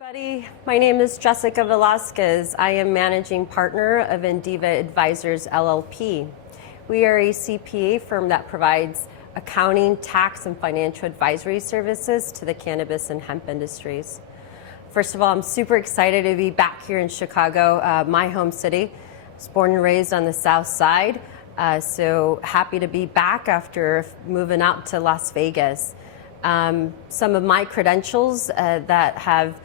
Everybody, my name is Jessica Velazquez. I am managing partner of Indiva Advisors LLP. We are a CPA firm that provides accounting, tax, and financial advisory services to the cannabis and hemp industries. First of all, I'm super excited to be back here in Chicago, my home city. I was born and raised on the South Side, so happy to be back after moving out to Las Vegas. Some of my credentials that have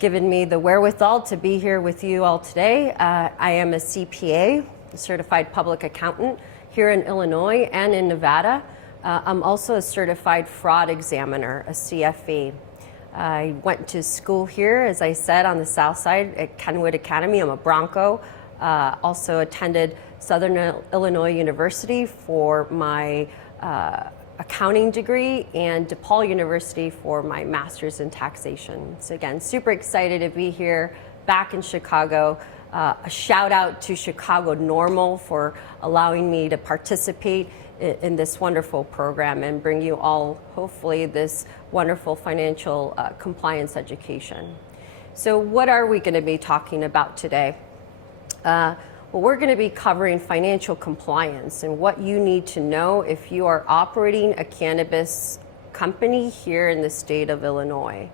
given me the wherewithal to be here with you all today. I am a CPA, a certified public accountant here in Illinois and in Nevada. I'm also a certified fraud examiner, a CFE. I went to school here, as I said, on the South Side at Kenwood Academy. I'm a Bronco. Also attended Southern Illinois University for my accounting degree and DePaul University for my master's in taxation. So again, super excited to be here back in Chicago. A shout out to Chicago NORML for allowing me to participate in this wonderful program and bring you all, hopefully, this wonderful financial compliance education. So what are we going to be talking about today? Well, we're going to be covering financial compliance and what you need to know if you are operating a cannabis company here in the state of Illinois.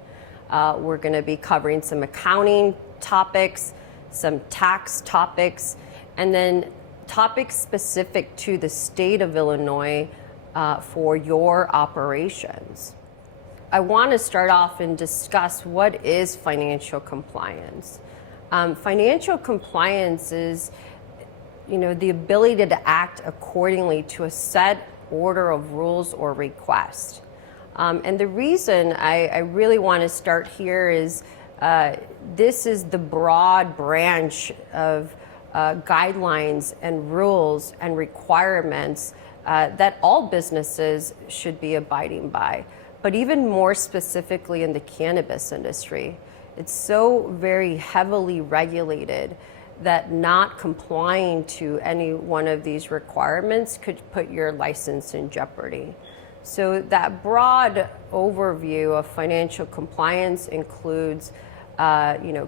We're going to be covering some accounting topics, some tax topics, and then topics specific to the state of Illinois for your operations. I want to start off and discuss what is financial compliance. Financial compliance is, the ability to act accordingly to a set order of rules or request. And the reason I really want to start here is this is the broad branch of guidelines and rules and requirements that all businesses should be abiding by, but even more specifically in the cannabis industry. It's so very heavily regulated that not complying to any one of these requirements could put your license in jeopardy. So that broad overview of financial compliance includes,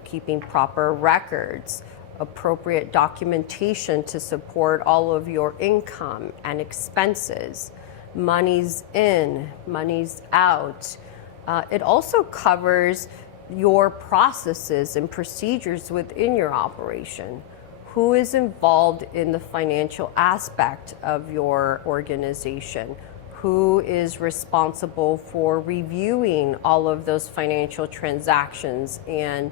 keeping proper records, appropriate documentation to support all of your income and expenses, monies in, monies out. It also covers your processes and procedures within your operation. Who is involved in the financial aspect of your organization? Who is responsible for reviewing all of those financial transactions and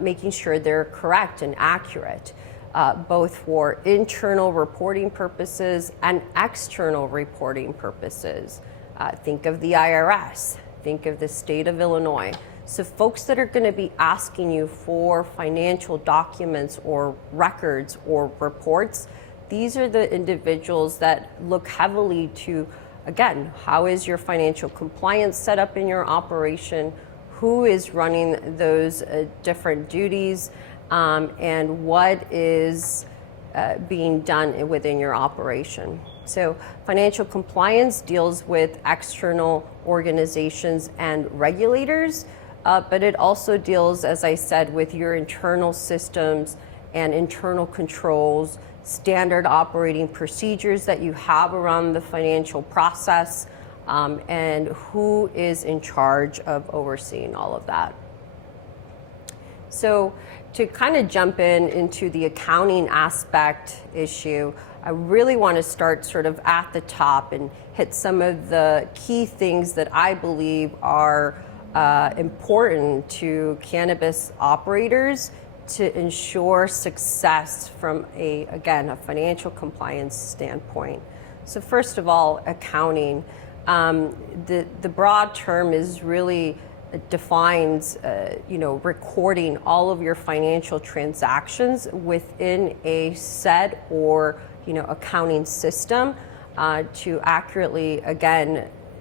making sure they're correct and accurate, both for internal reporting purposes and external reporting purposes? Think of the IRS, think of the state of Illinois. So folks that are going to be asking you for financial documents or records or reports, these are the individuals that look heavily to, again, how is your financial compliance set up in your operation, who is running those different duties, and what is being done within your operation. So financial compliance deals with external organizations and regulators, but it also deals, as I said, with your internal systems and internal controls, standard operating procedures that you have around the financial process, and who is in charge of overseeing all of that. So to kind of jump into the accounting aspect issue, I really want to start sort of at the top and hit some of the key things that I believe are important to cannabis operators to ensure success from a financial compliance standpoint. So first of all, accounting. The broad term is really defines recording all of your financial transactions within a set or accounting system to accurately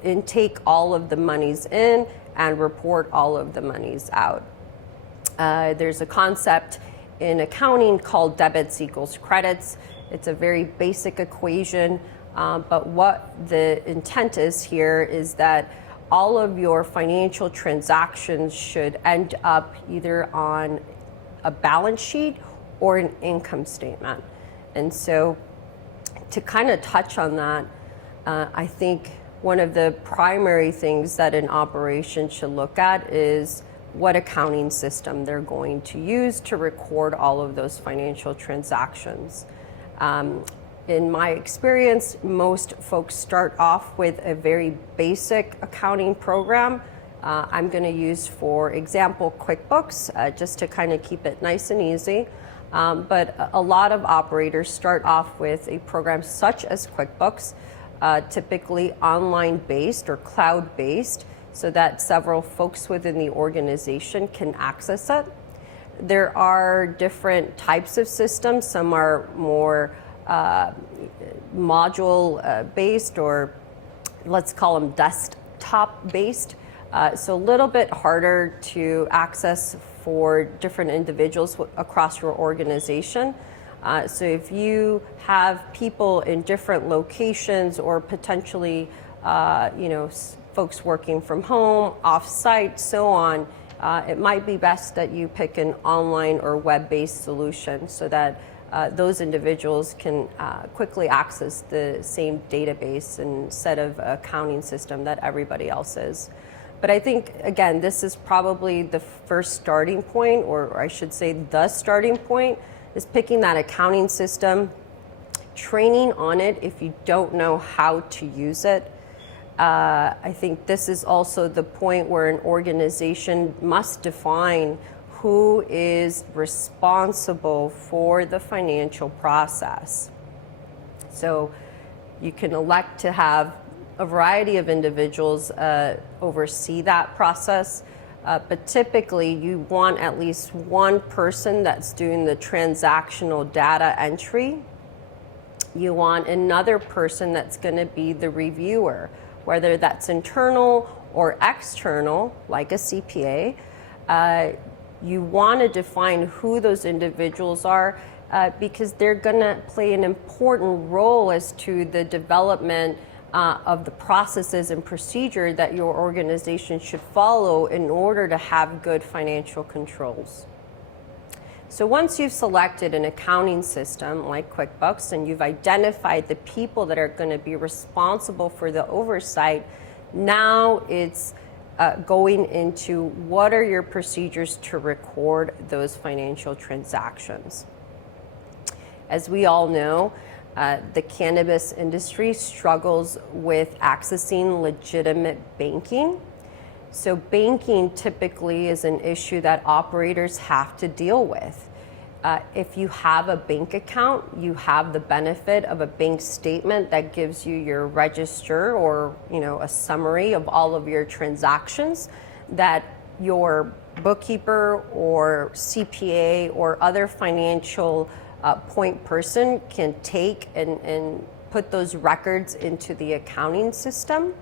intake all of the monies in and report all of the monies out. There's a concept in accounting called debits equals credits. It's a very basic equation, but what the intent is here is that all of your financial transactions should end up either on a balance sheet or an income statement. And so to kind of touch on that, I think one of the primary things that an operation should look at is what accounting system they're going to use to record all of those financial transactions. In my experience, most folks start off with a very basic accounting program. I'm going to use, for example, QuickBooks, just to kind of keep it nice and easy. But a lot of operators start off with a program such as QuickBooks, typically online-based or cloud-based, so that several folks within the organization can access it. There are different types of systems. Some are more module-based, or let's call them desktop-based. So a little bit harder to access for different individuals across your organization. So if you have people in different locations, or potentially, folks working from home, off-site, so on, it might be best that you pick an online or web-based solution so that those individuals can quickly access the same database and set of accounting system that everybody else is. But I think, again, this is probably the first starting point, or I should say the starting point, is picking that accounting system, training on it if you don't know how to use it. I think this is also the point where an organization must define who is responsible for the financial process. So you can elect to have a variety of individuals oversee that process, but typically you want at least one person that's doing the transactional data entry. You want another person that's going to be the reviewer, whether that's internal or external, like a CPA. You want to define who those individuals are, because they're going to play an important role as to the development of the processes and procedure that your organization should follow in order to have good financial controls. So once you've selected an accounting system like QuickBooks and you've identified the people that are going to be responsible for the oversight, now it's going into what are your procedures to record those financial transactions. As we all know, the cannabis industry struggles with accessing legitimate banking. So banking typically is an issue that operators have to deal with. If you have a bank account, you have the benefit of a bank statement that gives you your register, or a summary of all of your transactions that your bookkeeper or CPA or other financial point person can take and put those records into the accounting system.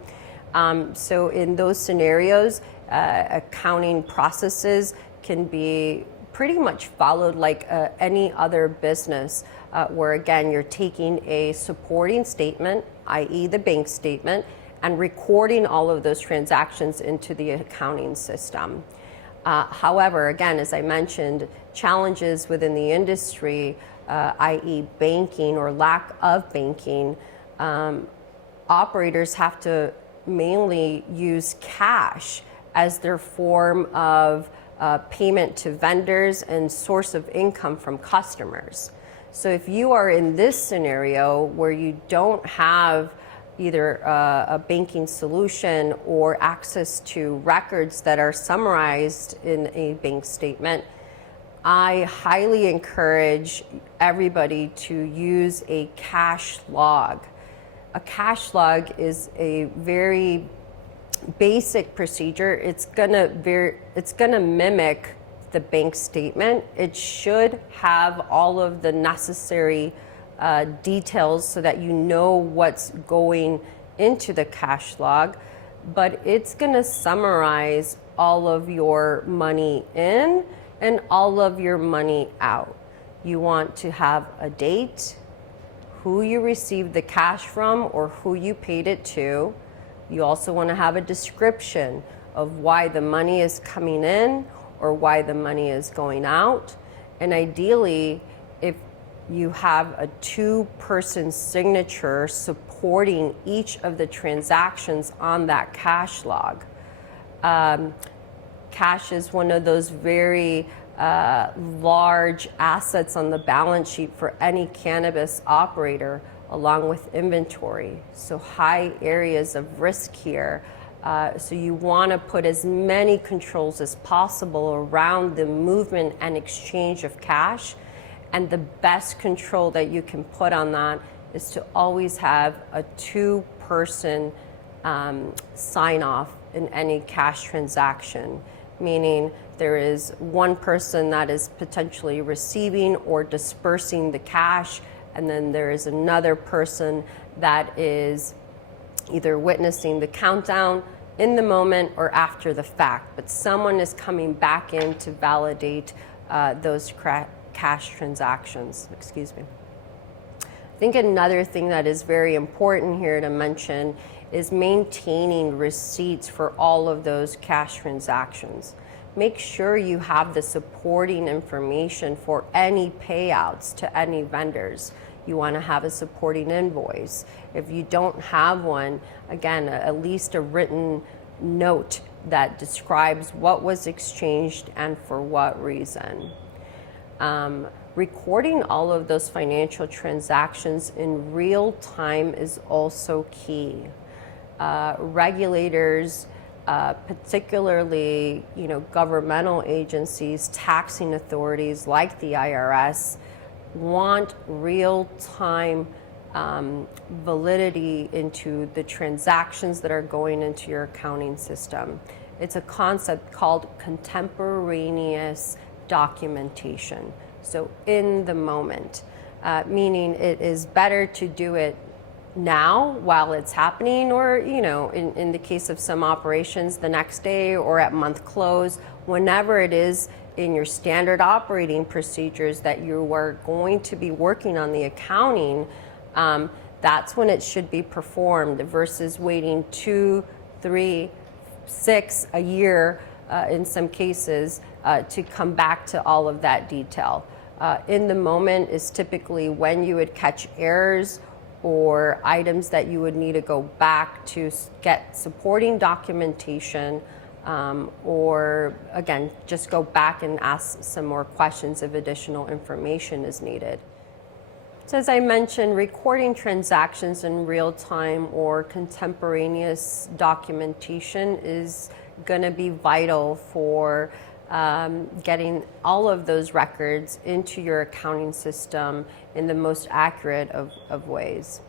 So in those scenarios, accounting processes can be pretty much followed like any other business, where again, you're taking a supporting statement, i.e. the bank statement, and recording all of those transactions into the accounting system. However, again, as I mentioned, challenges within the industry, i.e. banking or lack of banking, operators have to mainly use cash as their form of payment to vendors and source of income from customers. So if you are in this scenario where you don't have either a banking solution or access to records that are summarized in a bank statement, I highly encourage everybody to use a cash log. A cash log is a very basic procedure. It's gonna mimic the bank statement. It should have all of the necessary details so that you know what's going into the cash log, but it's gonna summarize all of your money in and all of your money out. You want to have a date, who you received the cash from or who you paid it to, You also want to have a description of why the money is coming in or why the money is going out. And ideally, if you have a two-person signature supporting each of the transactions on that cash log. Cash is one of those very large assets on the balance sheet for any cannabis operator, along with inventory. So high areas of risk here. So you want to put as many controls as possible around the movement and exchange of cash. And the best control that you can put on that is to always have a two-person sign off in any cash transaction, meaning there is one person that is potentially receiving or dispersing the cash, and then there is another person that is either witnessing the countdown in the moment or after the fact, but someone is coming back in to validate those cash transactions. Excuse me. I think another thing that is very important here to mention is maintaining receipts for all of those cash transactions. Make sure you have the supporting information for any payouts to any vendors. You want to have a supporting invoice. If you don't have one, again, at least a written note that describes what was exchanged and for what reason. Recording all of those financial transactions in real time is also key. Regulators, particularly governmental agencies, taxing authorities like the IRS, want real-time validity into the transactions that are going into your accounting system. It's a concept called contemporaneous documentation. So in the moment, meaning it is better to do it now while it's happening, or in the case of some operations, the next day or at month close, whenever it is in your standard operating procedures that you are going to be working on the accounting, that's when it should be performed versus waiting 2, 3, 6, a year in some cases to come back to all of that detail. In the moment is typically when you would catch errors or items that you would need to go back to get supporting documentation, or again, just go back and ask some more questions if additional information is needed. So as I mentioned, recording transactions in real time or contemporaneous documentation is going to be vital for getting all of those records into your accounting system in the most accurate of ways.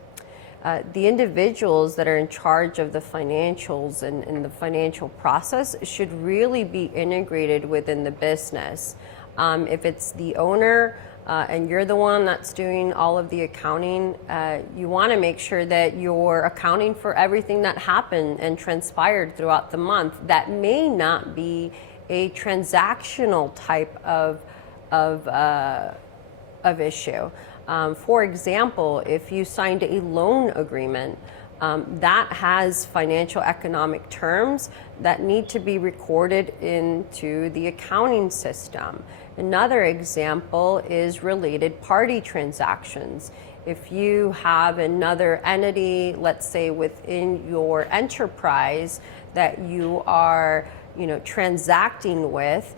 The individuals that are in charge of the financials and the financial process should really be integrated within the business. If it's the owner and you're the one that's doing all of the accounting, you want to make sure that you're accounting for everything that happened and transpired throughout the month that may not be a transactional type of issue. For example, if you signed a loan agreement, that has financial economic terms that need to be recorded into the accounting system. Another example is related party transactions. If you have another entity, let's say within your enterprise that you are transacting with,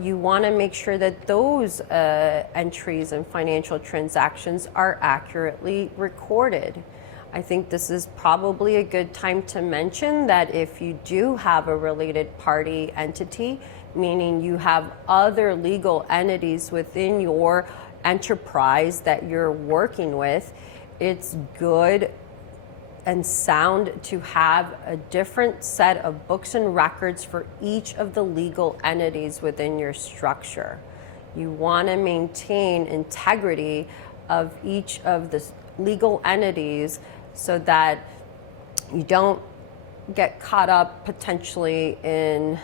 you want to make sure that those entries and financial transactions are accurately recorded. I think this is probably a good time to mention that if you do have a related party entity, meaning you have other legal entities within your enterprise that you're working with, it's good and sound to have a different set of books and records for each of the legal entities within your structure. You want to maintain integrity of each of the legal entities so that you don't get caught up potentially in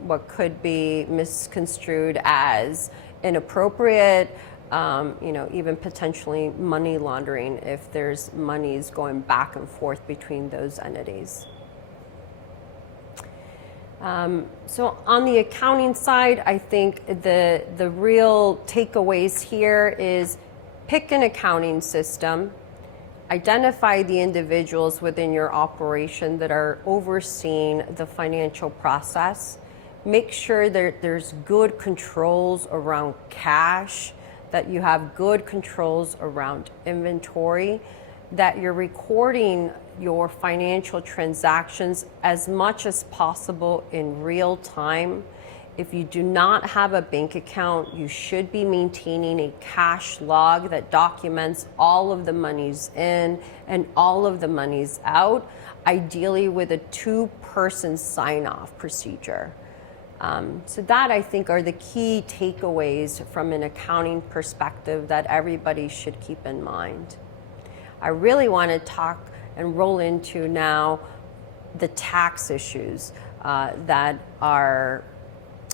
what could be misconstrued as inappropriate even potentially money laundering if there's monies going back and forth between those entities. So on the accounting side, I think the real takeaways here is pick an accounting system, identify the individuals within your operation that are overseeing the financial process, make sure that there's good controls around cash, that you have good controls around inventory, that you're recording your financial transactions as much as possible in real time. If you do not have a bank account, you should be maintaining a cash log that documents all of the monies in and all of the monies out, ideally with a two-person sign-off procedure. So that, I think, are the key takeaways from an accounting perspective that everybody should keep in mind. I really want to talk and roll into now the tax issues that are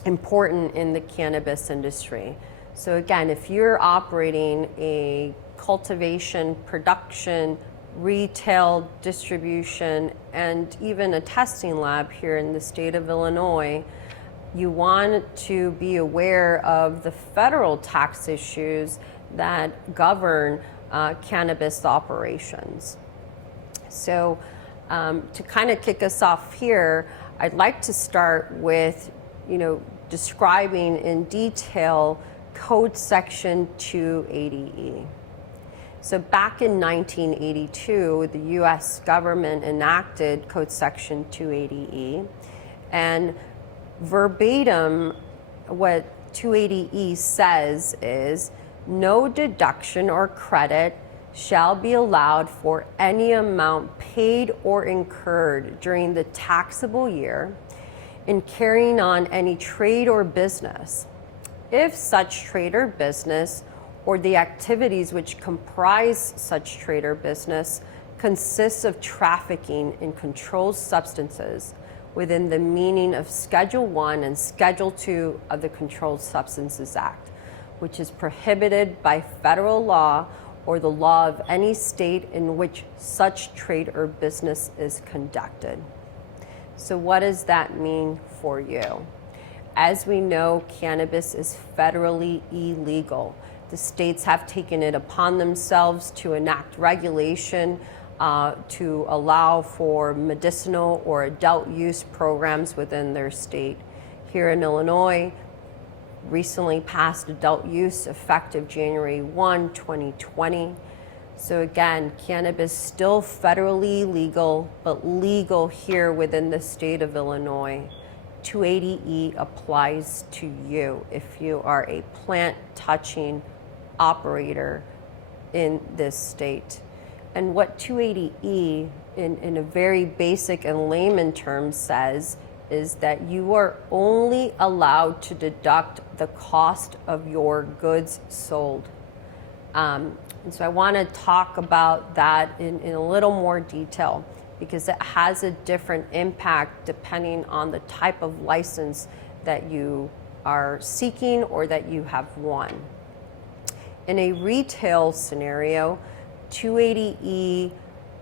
important in the cannabis industry. So again, if you're operating a cultivation, production, retail, distribution, and even a testing lab here in the state of Illinois, you want to be aware of the federal tax issues that govern cannabis operations. So to kind of kick us off here, I'd like to start with, describing in detail Code Section 280E. So back in 1982, the U.S. government enacted Code Section 280E, and verbatim, what 280E says is, no deduction or credit shall be allowed for any amount paid or incurred during the taxable year in carrying on any trade or business, if such trade or business or the activities which comprise such trade or business consists of trafficking in controlled substances within the meaning of Schedule I and Schedule II of the Controlled Substances Act, which is prohibited by federal law or the law of any state in which such trade or business is conducted. So what does that mean for you? As we know, cannabis is federally illegal. The states have taken it upon themselves to enact regulation to allow for medicinal or adult use programs within their state. Here in Illinois, recently passed adult use effective January 1, 2020. So again, cannabis still federally legal, but legal here within the state of Illinois. 280E applies to you if you are a plant-touching operator in this state. And what 280E in a very basic and layman terms says is that you are only allowed to deduct the cost of your goods sold. And so I want to talk about that in a little more detail, because it has a different impact depending on the type of license that you are seeking or that you have won. In a retail scenario, 280E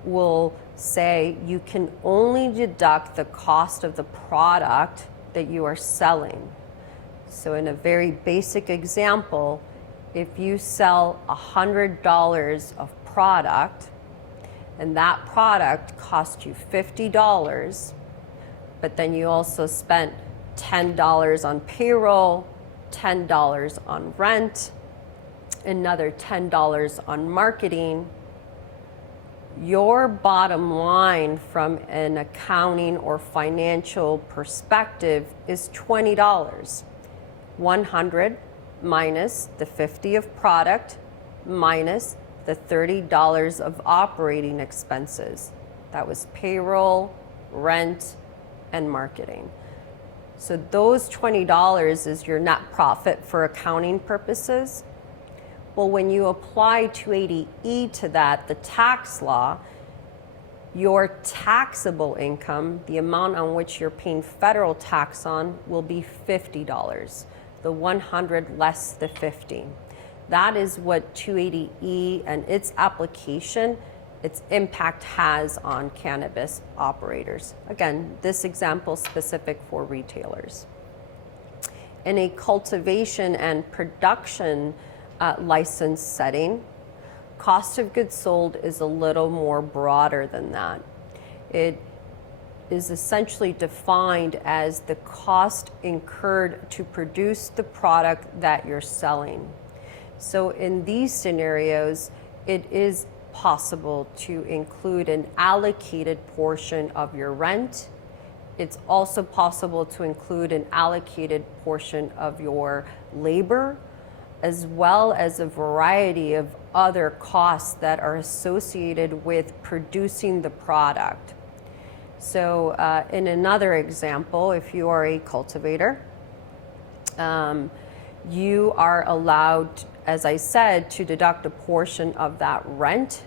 will say you can only deduct the cost of the product that you are selling. So in a very basic example, if you sell $100 of product and that product cost you $50, but then you also spent $10 on payroll, $10 on rent, another $10 on marketing, your bottom line from an accounting or financial perspective is $20. 100 minus the 50 of product minus the $30 of operating expenses. That was payroll, rent, and marketing. So those $20 is your net profit for accounting purposes. Well, when you apply 280E to that, the tax law, your taxable income, the amount on which you're paying federal tax on, will be $50. The 100 less the 50. That is what 280E and its application, its impact has on cannabis operators. Again, this example specific for retailers. In a cultivation and production license setting, cost of goods sold is a little more broader than that. It is essentially defined as the cost incurred to produce the product that you're selling. So in these scenarios, it is possible to include an allocated portion of your rent. It's also possible to include an allocated portion of your labor, as well as a variety of other costs that are associated with producing the product. So in another example, if you are a cultivator, you are allowed, as I said, to deduct a portion of that rent.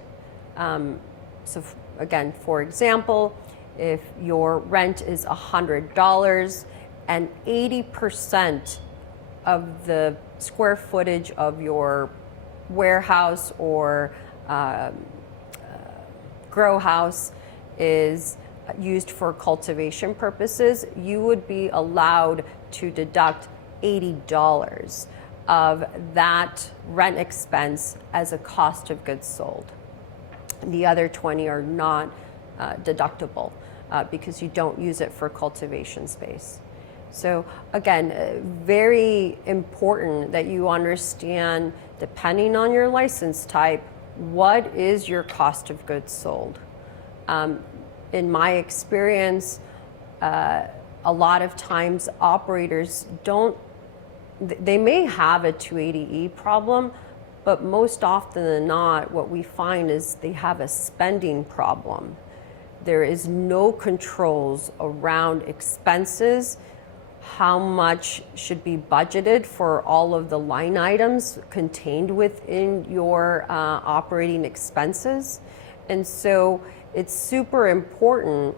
Again, for example, if your rent is $100 and 80% of the square footage of your warehouse or grow house is used for cultivation purposes, you would be allowed to deduct $80 of that rent expense as a cost of goods sold. The other 20 are not deductible because you don't use it for cultivation space. So again, very important that you understand, depending on your license type, what is your cost of goods sold. In my experience, a lot of times operators they may have a 280E problem, but most often than not, what we find is they have a spending problem. There is no controls around expenses, how much should be budgeted for all of the line items contained within your operating expenses. And so it's super important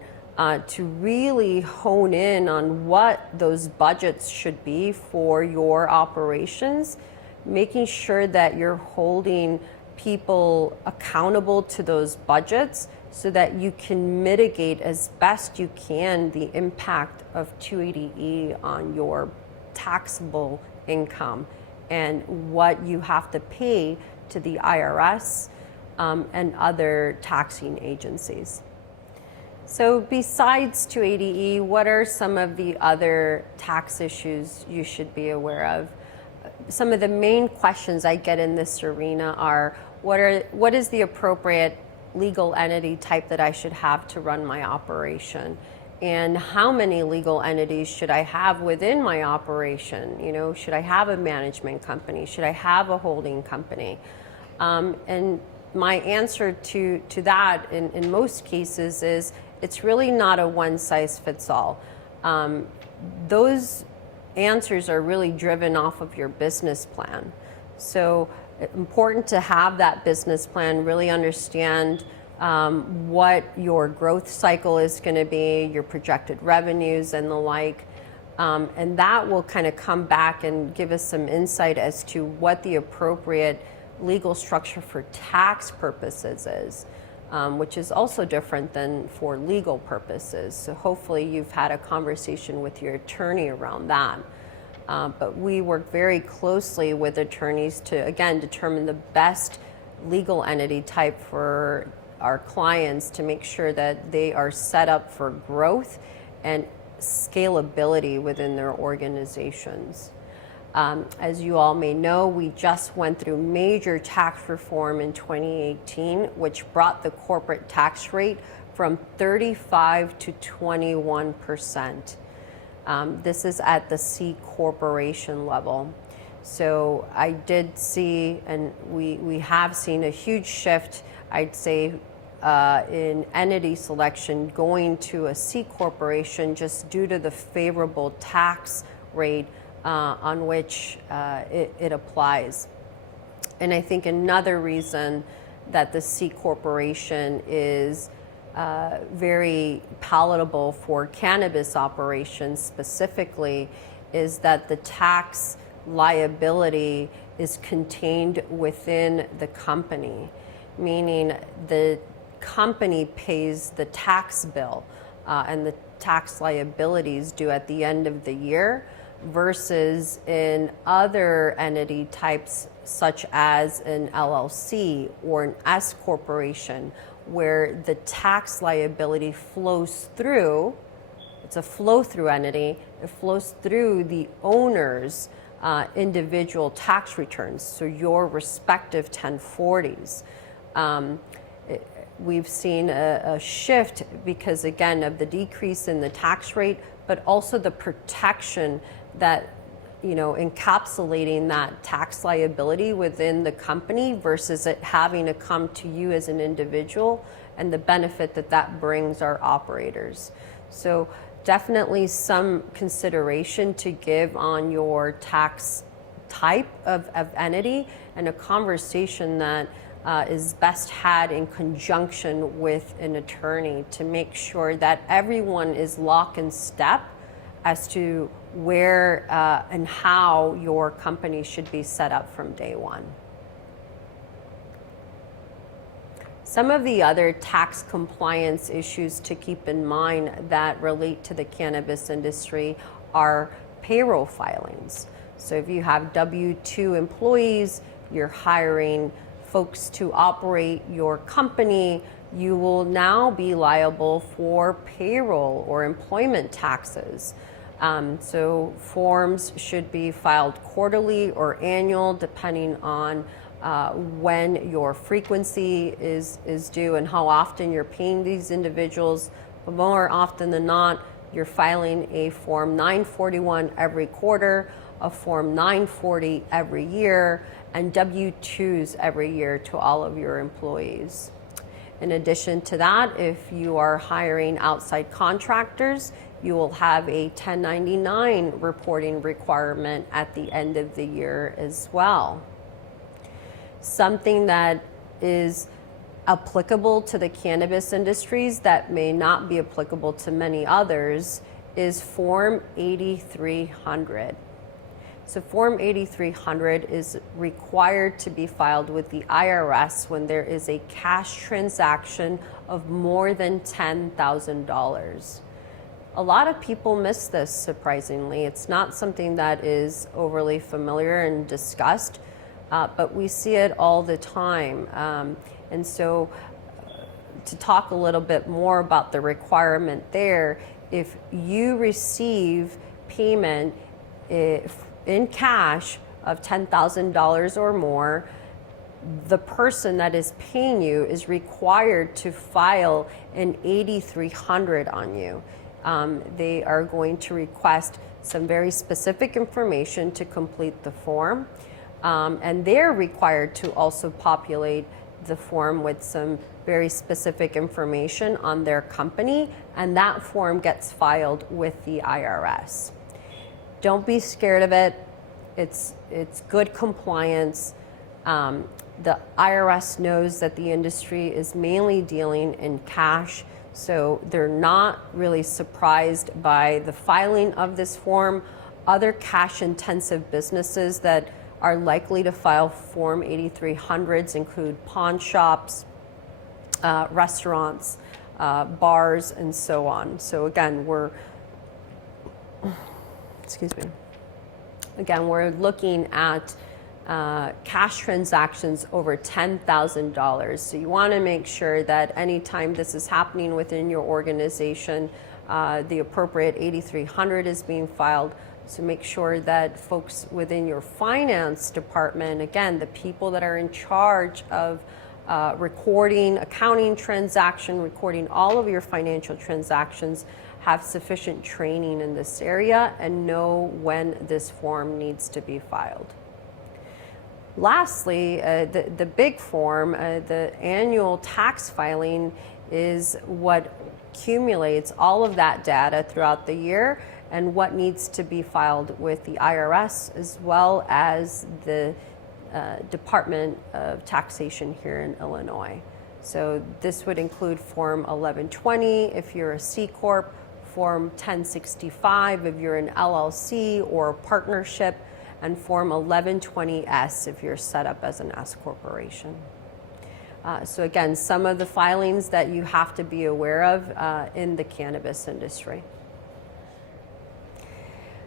to really hone in on what those budgets should be for your operations, making sure that you're holding people accountable to those budgets so that you can mitigate as best you can the impact of 280E on your taxable income and what you have to pay to the IRS and other taxing agencies. So besides 280E, what are some of the other tax issues you should be aware of? Some of the main questions I get in this arena are, what is the appropriate legal entity type that I should have to run my operation? And how many legal entities should I have within my operation? You know, should I have a management company? Should I have a holding company? And my answer to that in most cases is it's really not a one size fits all. Those answers are really driven off of your business plan. So important to have that business plan, really understand what your growth cycle is going to be, your projected revenues and the like. And that will kind of come back and give us some insight as to what the appropriate legal structure for tax purposes is, which is also different than for legal purposes. So hopefully you've had a conversation with your attorney around that. But we work very closely with attorneys to, again, determine the best legal entity type for our clients to make sure that they are set up for growth and scalability within their organizations. As you all may know, we just went through major tax reform in 2018, which brought the corporate tax rate from 35% to 21%. This is at the C corporation level. So I did see, and we have seen a huge shift, I'd say, in entity selection going to a C corporation just due to the favorable tax rate on which it applies. And I think another reason that the C corporation is very palatable for cannabis operations specifically is that the tax liability is contained within the company, meaning the company pays the tax bill and the tax liabilities due at the end of the year, versus in other entity types such as an LLC or an S corporation, where the tax liability flows through. It's a flow-through entity. It flows through the owner's individual tax returns, so your respective 1040s. We've seen a shift because, again, of the decrease in the tax rate, but also the protection that, encapsulating that tax liability within the company versus it having to come to you as an individual, and the benefit that that brings our operators. So definitely some consideration to give on your tax type of entity, and a conversation that is best had in conjunction with an attorney to make sure that everyone is lock and step as to where and how your company should be set up from day one. Some of the other tax compliance issues to keep in mind that relate to the cannabis industry are payroll filings. So if you have W-2 employees, you're hiring folks to operate your company, you will now be liable for payroll or employment taxes. So forms should be filed quarterly or annual, depending on when your frequency is due and how often you're paying these individuals. But more often than not, you're filing a Form 941 every quarter, a Form 940 every year, and W-2s every year to all of your employees. In addition to that, if you are hiring outside contractors, you will have a 1099 reporting requirement at the end of the year as well. Something that is applicable to the cannabis industries that may not be applicable to many others is Form 8300. So Form 8300 is required to be filed with the IRS when there is a cash transaction of more than $10,000. A lot of people miss this, surprisingly. It's not something that is overly familiar and discussed, but we see it all the time. And so to talk a little bit more about the requirement there, if you receive payment in cash of $10,000 or more, the person that is paying you is required to file an 8300 on you. They are going to request some very specific information to complete the form, and they're required to also populate the form with some very specific information on their company, and that form gets filed with the IRS. Don't be scared of it. It's good compliance. The IRS knows that the industry is mainly dealing in cash, so they're not really surprised by the filing of this form. Other cash-intensive businesses that are likely to file Form 8300s include pawn shops, restaurants, bars, and so on. So again, we're looking at cash transactions over $10,000. So you want to make sure that anytime this is happening within your organization, the appropriate 8300 is being filed. So make sure that folks within your finance department, again, the people that are in charge of recording accounting transaction, recording all of your financial transactions, have sufficient training in this area and know when this form needs to be filed. Lastly, the big form, the annual tax filing, is what accumulates all of that data throughout the year and what needs to be filed with the IRS as well as the Department of Taxation here in Illinois. So this would include Form 1120 if you're a C Corp, Form 1065 if you're an LLC or a partnership, and Form 1120S if you're set up as an S corporation. So again, some of the filings that you have to be aware of in the cannabis industry.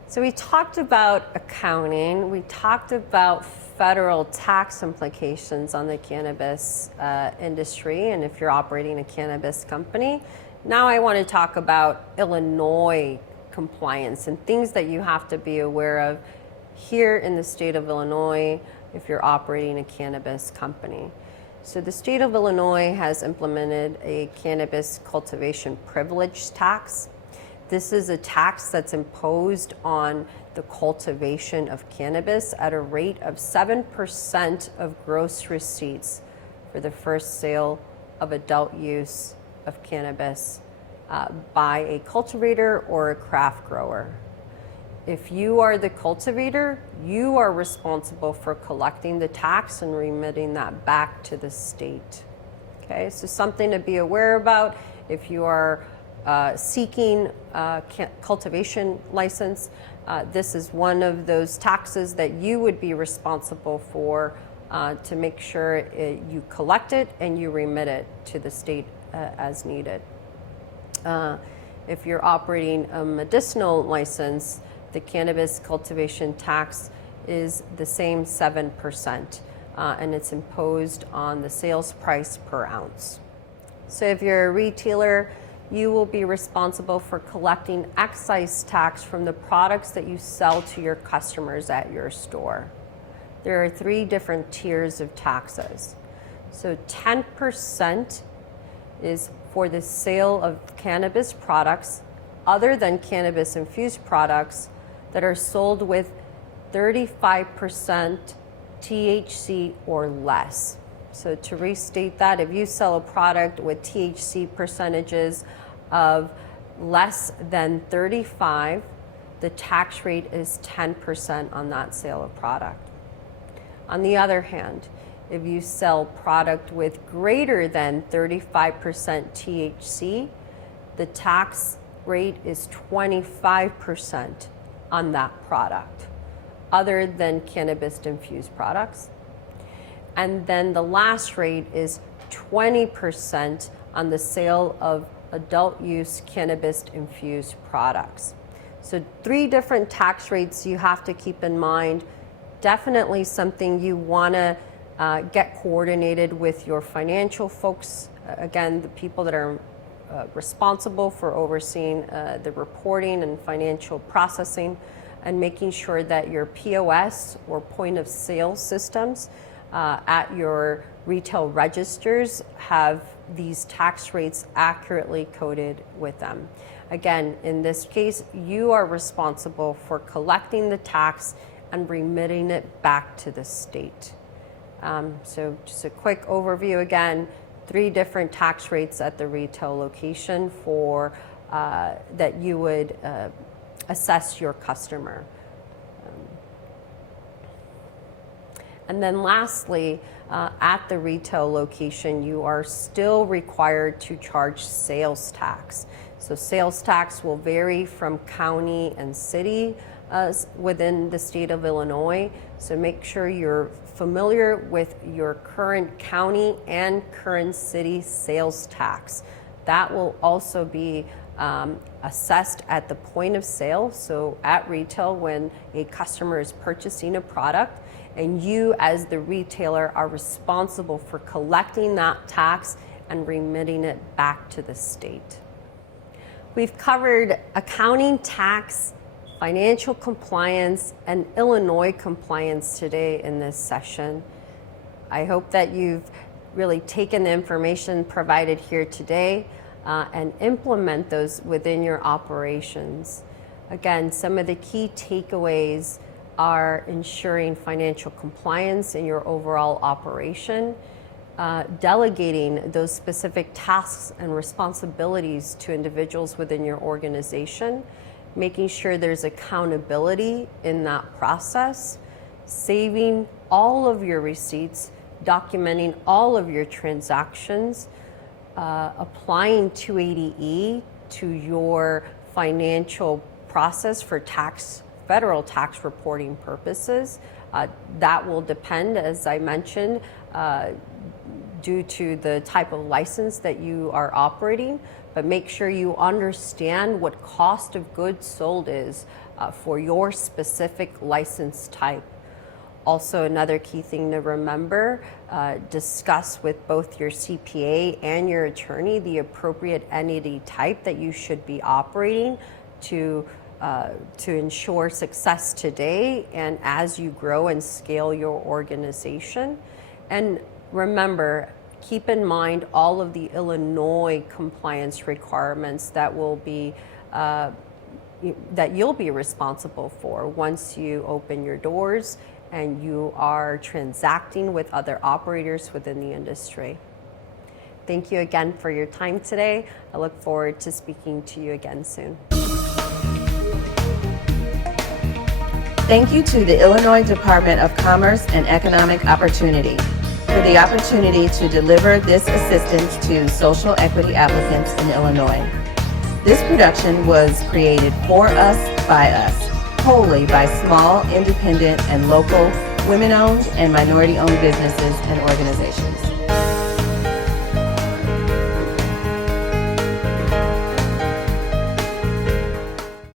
So we talked about accounting, we talked about federal tax implications on the cannabis industry, and if you're operating a cannabis company. Now I want to talk about Illinois compliance and things that you have to be aware of here in the state of Illinois if you're operating a cannabis company. So the state of Illinois has implemented a cannabis cultivation privilege tax. This is a tax that's imposed on the cultivation of cannabis at a rate of 7% of gross receipts for the first sale of adult use of cannabis by a cultivator or a craft grower. If you are the cultivator, you are responsible for collecting the tax and remitting that back to the state. Okay, so something to be aware about if you are seeking cultivation license. This is one of those taxes that you would be responsible for to make sure you collect it and you remit it to the state as needed. If you're operating a medicinal license, the cannabis cultivation tax is the same 7%, and it's imposed on the sales price per ounce. So if you're a retailer, you will be responsible for collecting excise tax from the products that you sell to your customers at your store. There are 3 different tiers of taxes. So 10% is for the sale of cannabis products other than cannabis infused products that are sold with 35% THC or less. So to restate that, if you sell a product with THC percentages of less than 35, the tax rate is 10% on that sale of product. On the other hand, if you sell product with greater than 35% THC, the tax rate is 25% on that product, other than cannabis infused products. And then the last rate is 20% on the sale of adult use cannabis infused products. So 3 different tax rates you have to keep in mind. Definitely something you want to get coordinated with your financial folks. Again, the people that are responsible for overseeing the reporting and financial processing, and making sure that your POS or point of sale systems at your retail registers have these tax rates accurately coded with them. Again, in this case, you are responsible for collecting the tax and remitting it back to the state. So just a quick overview again, 3 different tax rates at the retail location for that you would assess your customer. And then lastly, at the retail location, you are still required to charge sales tax. So sales tax will vary from county and city within the state of Illinois. So make sure you're familiar with your current county and current city sales tax. That will also be assessed at the point of sale. So at retail, when a customer is purchasing a product, and you as the retailer are responsible for collecting that tax and remitting it back to the state. We've covered accounting, tax, financial compliance, and Illinois compliance today in this session. I hope that you've really taken the information provided here today and implement those within your operations. Again, some of the key takeaways are ensuring financial compliance in your overall operation, delegating those specific tasks and responsibilities to individuals within your organization, making sure there's accountability in that process, saving all of your receipts, documenting all of your transactions, applying 280E to your financial process for tax federal tax reporting purposes. That will depend, as I mentioned, due to the type of license that you are operating, but make sure you understand what cost of goods sold is for your specific license type. Also, another key thing to remember, discuss with both your CPA and your attorney the appropriate entity type that you should be operating to ensure success today and as you grow and scale your organization. And remember, keep in mind all of the Illinois compliance requirements that will be that you'll be responsible for once you open your doors and you are transacting with other operators within the industry. Thank you again for your time today. I look forward to speaking to you again soon. Thank you to the Illinois Department of Commerce and Economic Opportunity for the opportunity to deliver this assistance to social equity applicants in Illinois. This production was created for us, by us, wholly by small, independent, and local women-owned and minority-owned businesses and organizations.